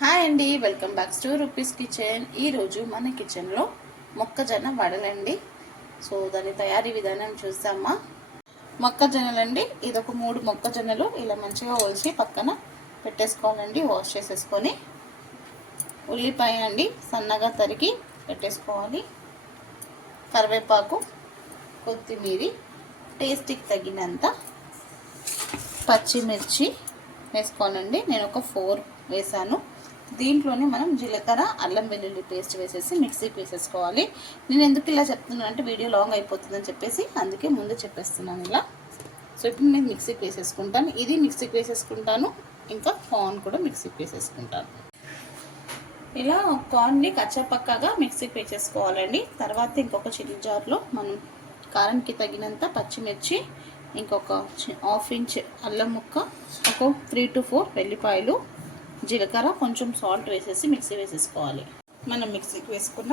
Hi అండి, welcome back to rupees kitchen. ఈరోజు మన కిచెన్లో మొక్కజొన్న వడలండి. సో దాని తయారీ విధానం చూస్తామా. మొక్కజొన్నలండి, ఇదొక 3 మొక్కజొన్నలు ఇలా మంచిగా ఒలిచి పక్కన పెట్టేసుకోవాలండి. వాష్ చేసేసుకొని ఉల్లిపాయ అండి సన్నగా తరిగి పెట్టేసుకోవాలి. కరివేపాకు, కొత్తిమీర, టేస్ట్కి తగినంత పచ్చిమిర్చి వేసుకోవాలండి. నేను ఒక 4 వేసాను. దీంట్లోనే మనం జీలకర్ర, అల్లం వెల్లుల్లి పేస్ట్ వేసేసి మిక్సీకి వేసేసుకోవాలి. నేను ఎందుకు ఇలా చెప్తున్నాను అంటే వీడియో లాంగ్ అయిపోతుందని చెప్పేసి అందుకే ముందు చెప్పేస్తున్నాను ఇలా. సో ఇప్పుడు నేను మిక్సీకి వేసేసుకుంటాను. ఇది మిక్సీకి వేసేసుకుంటాను, ఇంకా కార్న్ కూడా మిక్సీకి వేసేసుకుంటాను. ఇలా కార్న్ని కచ్చపక్కగా మిక్సీకి వేసేసుకోవాలండి. తర్వాత ఇంకొక చిన్న జార్లో మనం కారంకి తగినంత పచ్చిమిర్చి, ఇంకొక 1/2 ఇంచ్ అల్లం ముక్క, ఒక 3 to 4 వెల్లిపాయలు, జీలకర్ర, కొంచెం సాల్ట్ వేసేసి మిక్సీ వేసేసుకోవాలి. మనం మిక్సీకి వేసుకున్న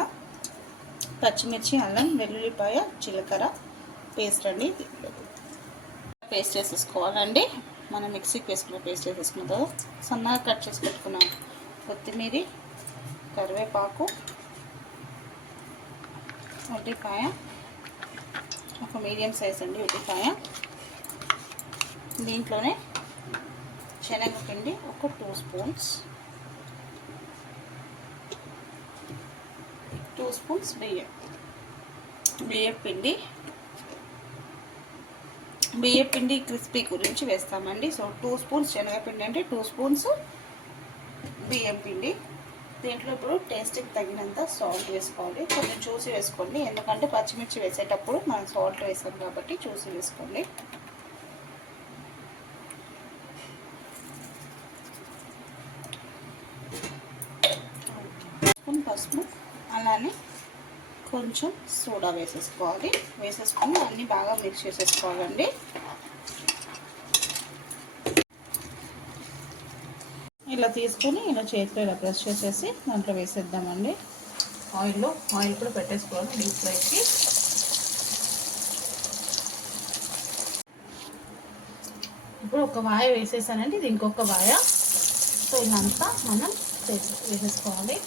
పచ్చిమిర్చి, అల్లం, వెల్లుల్లిపాయ, జీలకర్ర పేస్ట్ అండి పేస్ట్ వేసేసుకోవాలండి. మనం మిక్సీకి వేసుకున్న పేస్ట్ వేసేసుకున్న తర్వాత సన్నగా కట్ చేసి పెట్టుకున్న కొత్తిమీర, కరివేపాకు, ఉల్లిపాయ, ఒక మీడియం సైజ్ అండి ఉల్లిపాయ, దీంట్లోనే శనగపిండి ఒక 2 స్పూన్స్, 2 స్పూన్స్ బియ్యపిండి క్రిస్పీ గురించి వేస్తామండి. సో 2 స్పూన్స్ శనగపిండి అంటే 2 స్పూన్స్ బియ్యం పిండి. దీంట్లో ఇప్పుడు టేస్ట్కి తగినంత సాల్ట్ వేసుకోవాలి. కొంచెం చూసి వేసుకోండి, ఎందుకంటే పచ్చిమిర్చి వేసేటప్పుడు మనం సాల్ట్ వేసాం కాబట్టి చూసి వేసుకోండి. పసుపు, అలానే కొంచెం సోడా వేసేసుకోవాలి. వేసేసుకొని అన్నీ బాగా మిక్స్ చేసేసుకోవాలండి. ఇలా తీసుకొని ఇలా చేతిలో ఇలా ప్రెస్ చేసేసి దాంట్లో వేసేద్దామండి. ఆయిల్ కూడా పెట్టేసుకోవాలి డీప్ ఫ్రైకి. ఇప్పుడు ఒక వాయ వేసేసానండి, ఇది ఇంకొక వాయ. సో ఇదంతా మనం వేసేసుకోవాలి.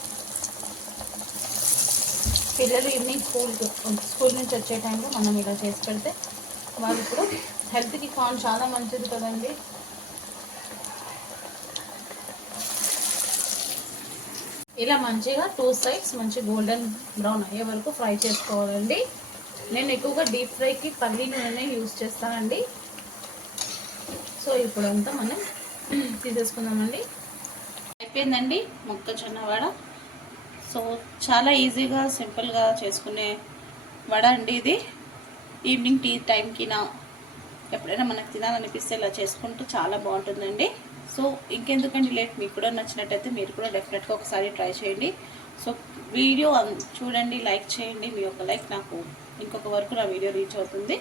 పిల్లలు ఈవినింగ్ స్కూల్ నుంచి వచ్చే టైంలో మనం ఇలా చేసి పెడితే వాళ్ళు ఇప్పుడు హెల్త్కి కార్న్ చాలా మంచిది కదండి. ఇలా మంచిగా 2 సైడ్స్ మంచి గోల్డెన్ బ్రౌన్ అయ్యే వరకు ఫ్రై చేసుకోవాలండి. నేను ఎక్కువగా డీప్ ఫ్రైకి పల్లి నూనె యూజ్ చేస్తానండి. సో ఇప్పుడంతా మనం తీసేసుకుందామండి. అయిపోయిందండి మొక్కజొన్న వడ. సో చాలా ఈజీగా సింపుల్గా చేసుకునే వడ అండి ఇది. ఈవినింగ్ టీ టైంకి ఎప్పుడైనా మనకు తినాలనిపిస్తే ఇలా చేసుకుంటూ చాలా బాగుంటుందండి. సో ఇంకెందుకండి లేట్, మీకు కూడా నచ్చినట్టయితే మీరు కూడా డెఫినెట్గా ఒకసారి ట్రై చేయండి. సో వీడియో చూడండి, లైక్ చేయండి. మీ యొక్క లైక్ నాకు ఇంకొక వరకు నా వీడియో రీచ్ అవుతుంది.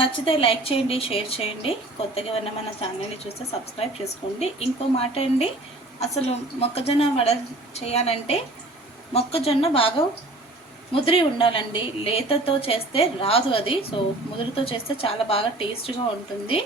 నచ్చితే లైక్ చేయండి, షేర్ చేయండి. కొత్తగా ఏమన్నా మన ఛానల్ని చూస్తే సబ్స్క్రైబ్ చేసుకోండి. ఇంకో మాట అండి, అసలు మొక్కజొన్న వడ చేయాలంటే మొక్కజొన్న బాగా ముదిరి ఉండాలండి. లేతతో చేస్తే రాదు అది. సో ముదురుతో చేస్తే చాలా బాగా టేస్ట్గా ఉంటుంది.